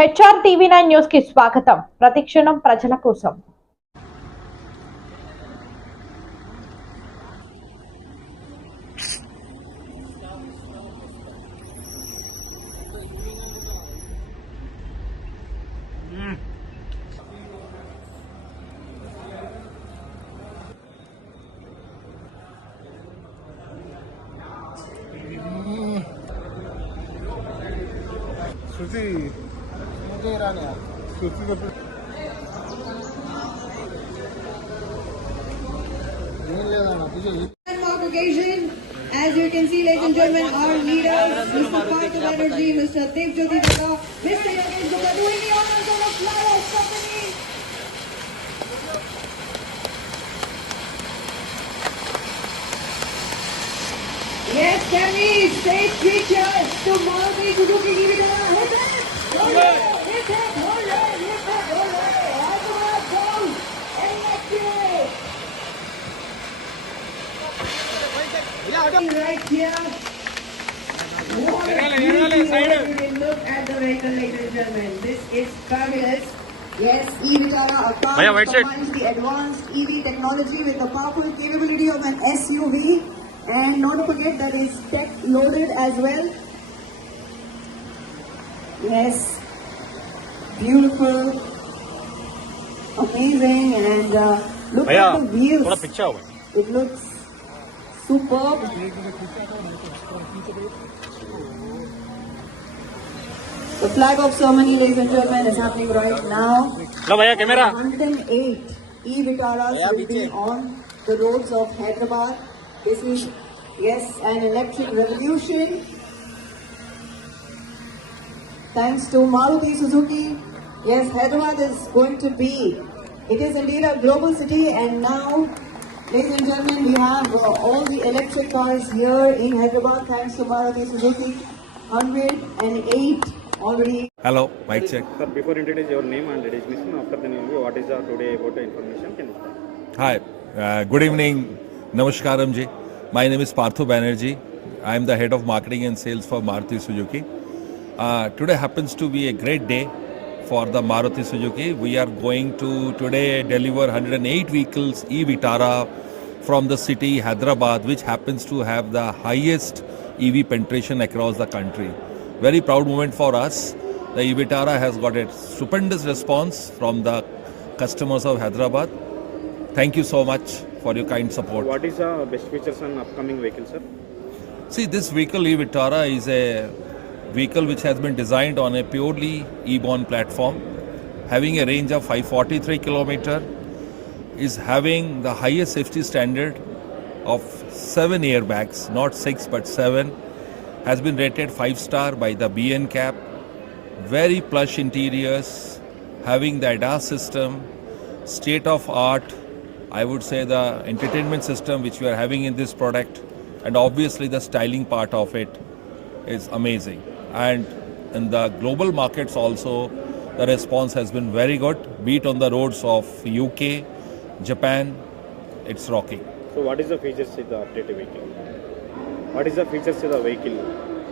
HR TV9 news కి స్వాగతం. ప్రతిక్షణం ప్రజల కోసం. Occasion, as you can see, ladies and gentlemen, our leaders, Mr. Partha Banerjee, Mr. Devjyoti Datta, Mr. Yogesh Gupta, doing the honors of the flowers company. Yes, can we say three cheers to Maruti Suzuki Vitara? Hit it! Hit it! Hit it! Hit it! Hyderabad goes electric! Right here. What a look at the vehicle, ladies and gentlemen. This is fabulous. Yes, e-Vitara, a car that combines the advanced EV technology with the powerful capability of an SUV. And not to forget that is tech loaded as well. Yes, beautiful, amazing, and look at the wheels. It looks superb. The flag of ceremony, ladies and gentlemen, is happening right now. 108 e-Vitaras will be on the roads of Hyderabad. This is, yes, an electric revolution. Thanks to Maruti Suzuki. Yes, Hyderabad is going to be, it is indeed a global city, and now, ladies and gentlemen, we have all the electric cars here in Hyderabad thanks to Maruti Suzuki. 108 already. Hello, mic check. Sir, before introduce your name and designation, after the name, what is today about the information? Can you start? Hi, good evening. Namaskaram ji. My name is Partha Banerjee. I am the head of marketing and sales for Maruti Suzuki. Today happens to be a great day for the Maruti Suzuki. We are going to today deliver 108 vehicles e-Vitara from the city Hyderabad, which happens to have the highest EV penetration across the country. Very proud moment for us. The e-Vitara has got a stupendous response from the customers of Hyderabad. Thank you so much for your kind support. What is the best features on upcoming vehicle, sir? See, this vehicle e-Vitara is a vehicle which has been designed on a purely e-borne platform, having a range of 543 km, is having the highest safety standard of 7 airbags, not 6 but 7, has been rated 5-star by the BNCAP, very plush interiors, having the ADAS system, state of art, I would say the entertainment system which we are having in this product, and obviously the styling part of it is amazing. And in the global markets also, the response has been very good, be it on the roads of UK, Japan, it's rocking. So what is the features of the updated vehicle? What is the features of the vehicle,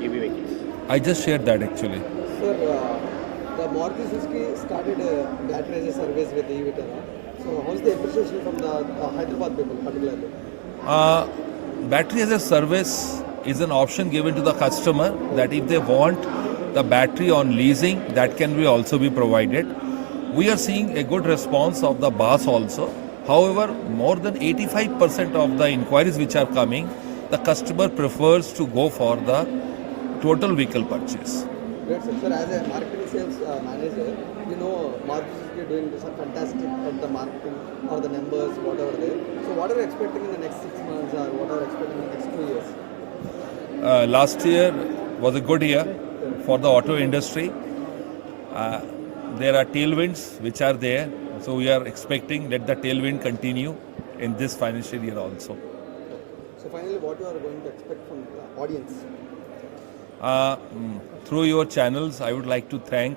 EV vehicles? I just shared that actually. Sir, the Maruti Suzuki started a battery as a service with e-Vitara. So how's the appreciation from the Hyderabad people particularly? Battery as a service is an option given to the customer that if they want the battery on leasing, that can be also be provided. We are seeing a good response of the bus also. However, more than 85% of the inquiries which are coming, the customer prefers to go for the total vehicle purchase. Great, sir. Sir, as a marketing sales manager, you know Maruti Suzuki doing some fantastic at the marketing or the numbers, whatever they. So what are you expecting in the next 6 months or what are you expecting in the next 2 years? Last year was a good year for the auto industry. There are tailwinds which are there, so we are expecting that the tailwind continue in this financial year also. So finally, what you are going to expect from the audience? Through your channels, I would like to thank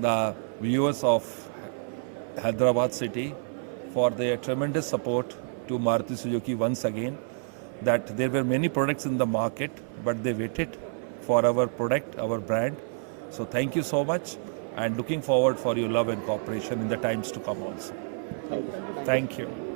the viewers of Hyderabad city for their tremendous support to Maruti Suzuki once again. That there were many products in the market, but they waited for our product, our brand. So thank you so much. and looking forward for your love and cooperation in the times to come also. Thank you.